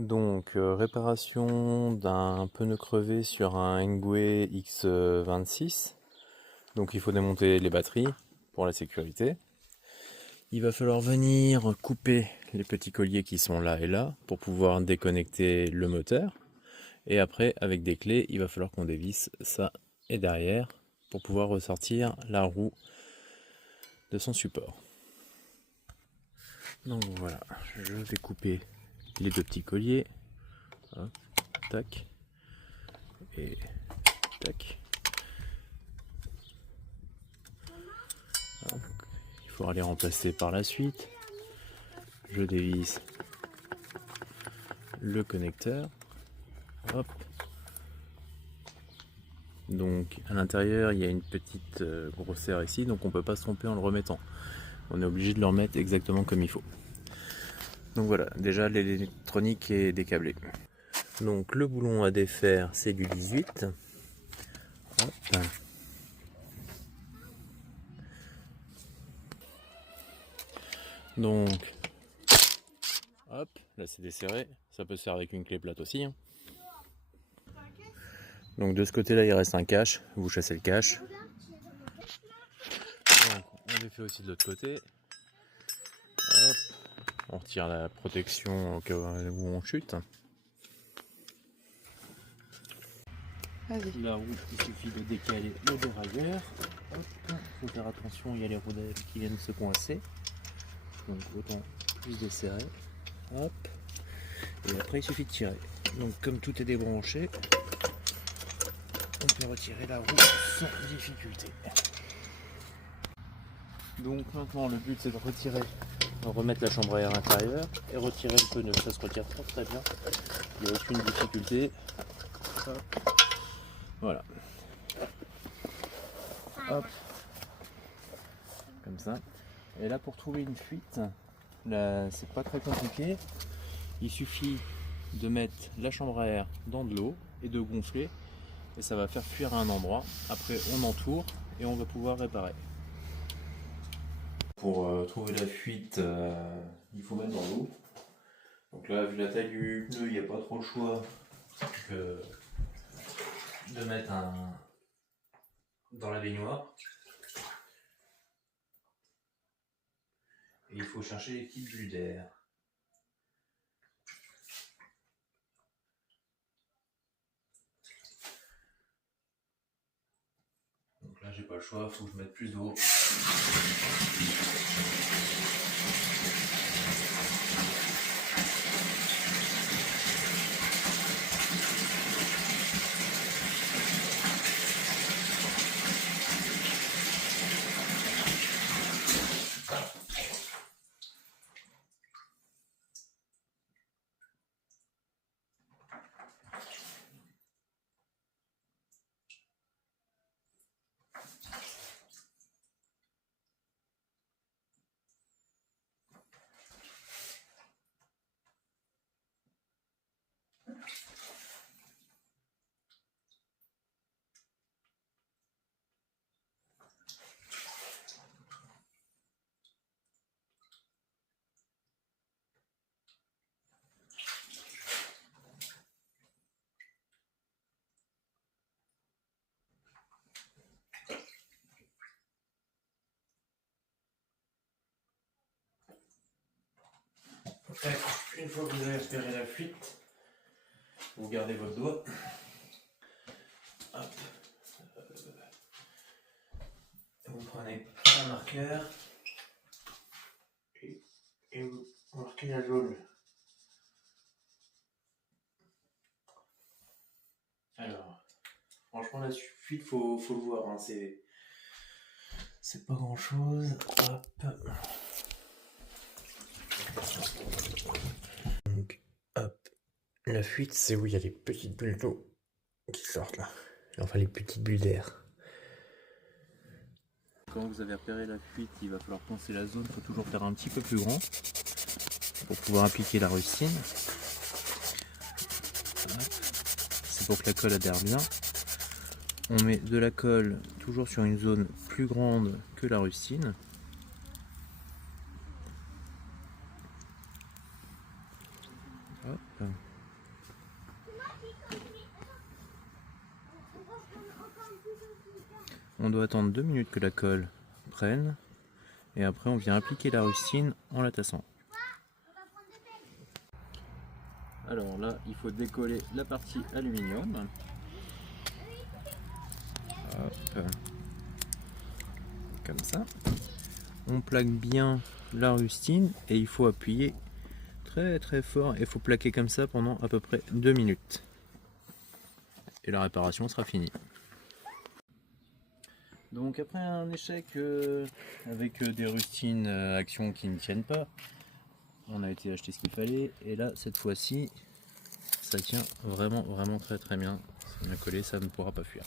Donc, réparation d'un pneu crevé sur un Engwe X26. Donc il faut démonter les batteries pour la sécurité. Il va falloir venir couper les petits colliers qui sont là et là pour pouvoir déconnecter le moteur. Et après, avec des clés, il va falloir qu'on dévisse ça et derrière pour pouvoir ressortir la roue de son support. Donc voilà, je vais couper les deux petits colliers. Hop, tac. Et tac. Donc, il faudra les remplacer par la suite. Je dévisse le connecteur. Hop. Donc à l'intérieur il y a une petite grosseur ici, donc on peut pas se tromper en le remettant. On est obligé de le remettre exactement comme il faut. Donc voilà, déjà l'électronique est décablée. Donc le boulon à défaire c'est du 18. Hop. Donc hop, là c'est desserré, ça peut se faire avec une clé plate aussi. Donc de ce côté là il reste un cache, vous chassez le cache. Donc on défait aussi de l'autre côté. Hop. On retire la protection au cas où on chute. La roue, il suffit de décaler le dérailleur. Il faut faire attention, il y a les roues qui viennent se coincer. Donc autant plus desserrer. Hop. Et après il suffit de tirer. Donc comme tout est débranché, on peut retirer la roue sans difficulté. Donc maintenant le but c'est de retirer, de remettre la chambre à air intérieure et retirer le pneu. Ça se retire très bien. Il n'y a aucune difficulté. Hop. Voilà. Hop. Comme ça. Et là pour trouver une fuite, là c'est pas très compliqué. Il suffit de mettre la chambre à air dans de l'eau et de gonfler et ça va faire fuir à un endroit. Après on entoure et on va pouvoir réparer. Pour trouver la fuite, il faut mettre dans l'eau. Donc là, vu la taille du pneu, il n'y a pas trop le choix que de mettre dans la baignoire. Et il faut chercher les petites bulles d'air. Donc là, j'ai pas le choix, il faut que je mette plus d'eau. Après, une fois que vous avez repéré la fuite, vous gardez votre doigt. Hop. Vous prenez un marqueur et vous marquez la jaune. Alors, franchement, la fuite, faut le voir. Hein, c'est pas grand chose. Hop. Donc, hop. La fuite, c'est où il y a les petites bulles d'eau qui sortent là. Enfin, les petites bulles d'air. Quand vous avez repéré la fuite, il va falloir poncer la zone. Il faut toujours faire un petit peu plus grand pour pouvoir appliquer la rustine. C'est pour que la colle adhère bien. On met de la colle toujours sur une zone plus grande que la rustine. Hop. On doit attendre 2 minutes que la colle prenne et après on vient appliquer la rustine en la tassant. Alors là, il faut décoller la partie aluminium. Hop. Comme ça. On plaque bien la rustine et il faut appuyer très très fort et il faut plaquer comme ça pendant à peu près 2 minutes. Et la réparation sera finie. Donc après un échec avec des rustines Action qui ne tiennent pas, on a été acheter ce qu'il fallait et là cette fois-ci ça tient vraiment très très bien. C'est bien collé, ça ne pourra pas fuir.